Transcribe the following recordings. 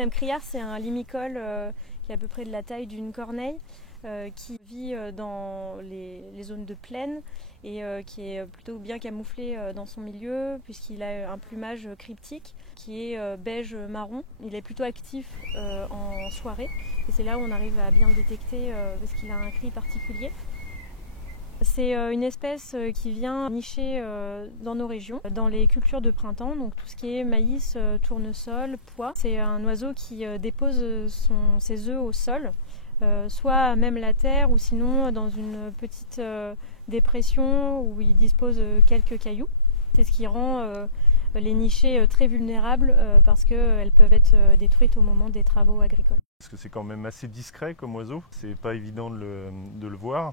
Dicneum criard, c'est un limicole qui est à peu près de la taille d'une corneille, qui vit dans les zones de plaine et qui est plutôt bien camouflé dans son milieu puisqu'il a un plumage cryptique qui est beige-marron. Il est plutôt actif en soirée et c'est là où on arrive à bien le détecter parce qu'il a un cri particulier. C'est une espèce qui vient nicher dans nos régions, dans les cultures de printemps, donc tout ce qui est maïs, tournesol, pois. C'est un oiseau qui dépose ses œufs au sol, soit même la terre ou sinon dans une petite dépression où il dispose quelques cailloux. C'est ce qui rend les nichées très vulnérables parce qu'elles peuvent être détruites au moment des travaux agricoles. Parce que c'est quand même assez discret comme oiseau, c'est pas évident de le voir.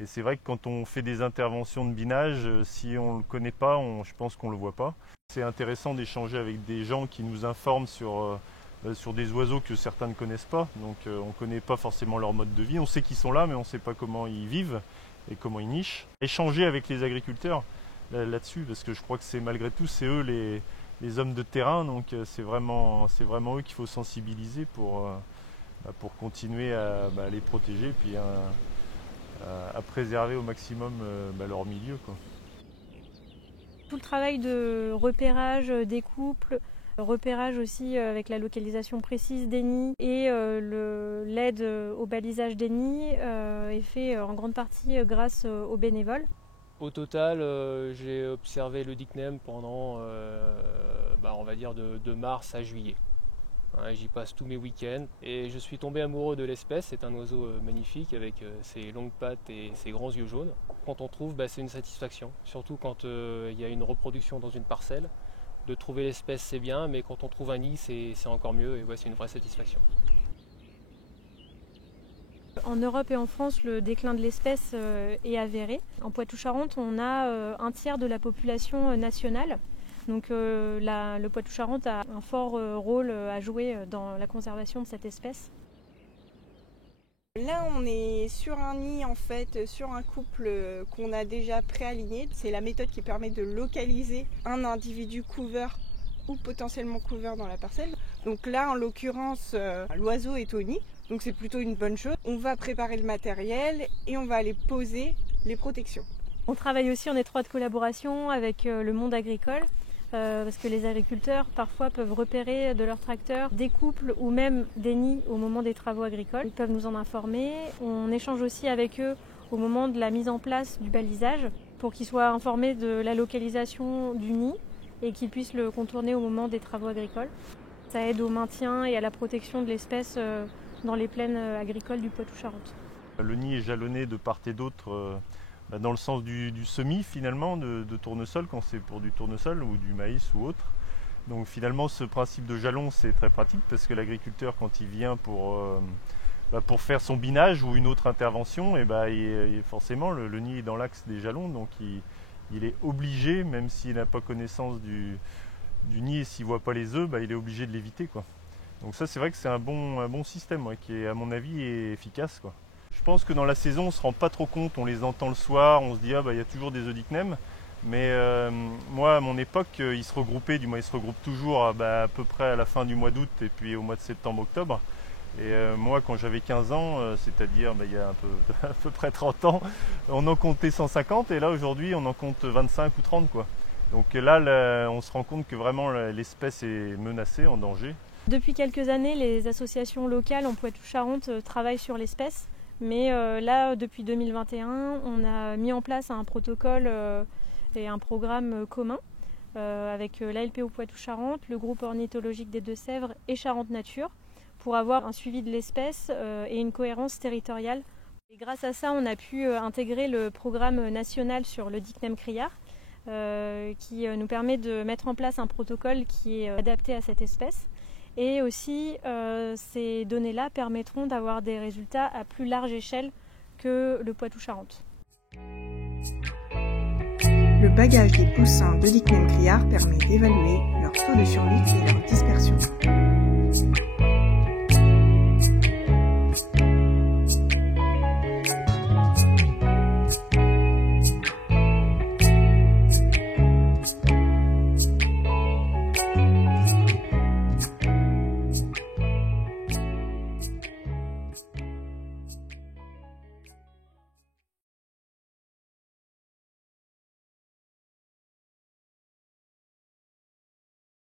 Et c'est vrai que quand on fait des interventions de binage, si on ne le connaît pas, je pense qu'on ne le voit pas. C'est intéressant d'échanger avec des gens qui nous informent sur des oiseaux que certains ne connaissent pas. Donc on ne connaît pas forcément leur mode de vie. On sait qu'ils sont là, mais on ne sait pas comment ils vivent et comment ils nichent. Échanger avec les agriculteurs là-dessus, parce que je crois que c'est malgré tout, c'est eux les hommes de terrain. Donc c'est vraiment eux qu'il faut sensibiliser pour continuer à les protéger. Puis, à préserver au maximum leur milieu, quoi. Tout le travail de repérage des couples, repérage aussi avec la localisation précise des nids et l'aide au balisage des nids est fait en grande partie grâce aux bénévoles. Au total, j'ai observé le Dicneum pendant, on va dire, de mars à juillet. J'y passe tous mes week-ends et je suis tombé amoureux de l'espèce. C'est un oiseau magnifique avec ses longues pattes et ses grands yeux jaunes. Quand on trouve, c'est une satisfaction, surtout quand il y a une reproduction dans une parcelle. De trouver l'espèce, c'est bien, mais quand on trouve un nid, c'est encore mieux et c'est une vraie satisfaction. En Europe et en France, le déclin de l'espèce est avéré. En Poitou-Charentes, on a un tiers de la population nationale. Donc le Poitou-Charentes a un fort rôle à jouer dans la conservation de cette espèce. Là, on est sur un nid, en fait, sur un couple qu'on a déjà préaligné. C'est la méthode qui permet de localiser un individu couveur ou potentiellement couveur dans la parcelle. Donc là, en l'occurrence, l'oiseau est au nid, donc c'est plutôt une bonne chose. On va préparer le matériel et on va aller poser les protections. On travaille aussi en étroite collaboration avec le monde agricole. Parce que les agriculteurs parfois peuvent repérer de leurs tracteurs des couples ou même des nids au moment des travaux agricoles. Ils peuvent nous en informer. On échange aussi avec eux au moment de la mise en place du balisage pour qu'ils soient informés de la localisation du nid et qu'ils puissent le contourner au moment des travaux agricoles. Ça aide au maintien et à la protection de l'espèce dans les plaines agricoles du Poitou-Charentes. Le nid est jalonné de part et d'autre dans le sens du semis finalement de tournesol quand c'est pour du tournesol ou du maïs ou autre. Donc finalement ce principe de jalon c'est très pratique parce que l'agriculteur quand il vient pour faire son binage ou une autre intervention, forcément le nid est dans l'axe des jalons, donc il est obligé, même s'il n'a pas connaissance du nid et s'il ne voit pas les œufs, il est obligé de l'éviter, quoi. Donc ça c'est vrai que c'est un bon système qui est à mon avis est efficace, quoi. Je pense que dans la saison, on ne se rend pas trop compte, on les entend le soir, on se dit il y a toujours des œufs Dicneum. Mais moi, à mon époque, ils se regroupaient, du moins ils se regroupent toujours à peu près à la fin du mois d'août et puis au mois de septembre-octobre. Et moi, quand j'avais 15 ans, c'est-à-dire il y a à peu près 30 ans, on en comptait 150 et là aujourd'hui, on en compte 25 ou 30, quoi. Donc là, on se rend compte que vraiment l'espèce est menacée, en danger. Depuis quelques années, les associations locales en Poitou-Charentes travaillent sur l'espèce. Mais là, depuis 2021, on a mis en place un protocole et un programme commun avec l'ALPO Poitou-Charentes, le groupe ornithologique des Deux-Sèvres et Charente Nature pour avoir un suivi de l'espèce et une cohérence territoriale. Et grâce à ça, on a pu intégrer le programme national sur le Dicneum criard qui nous permet de mettre en place un protocole qui est adapté à cette espèce. Et aussi, ces données-là permettront d'avoir des résultats à plus large échelle que le Poitou-Charentes. Le bagage des poussins de Dicneum criard permet d'évaluer leur taux de survie et leur dispersion.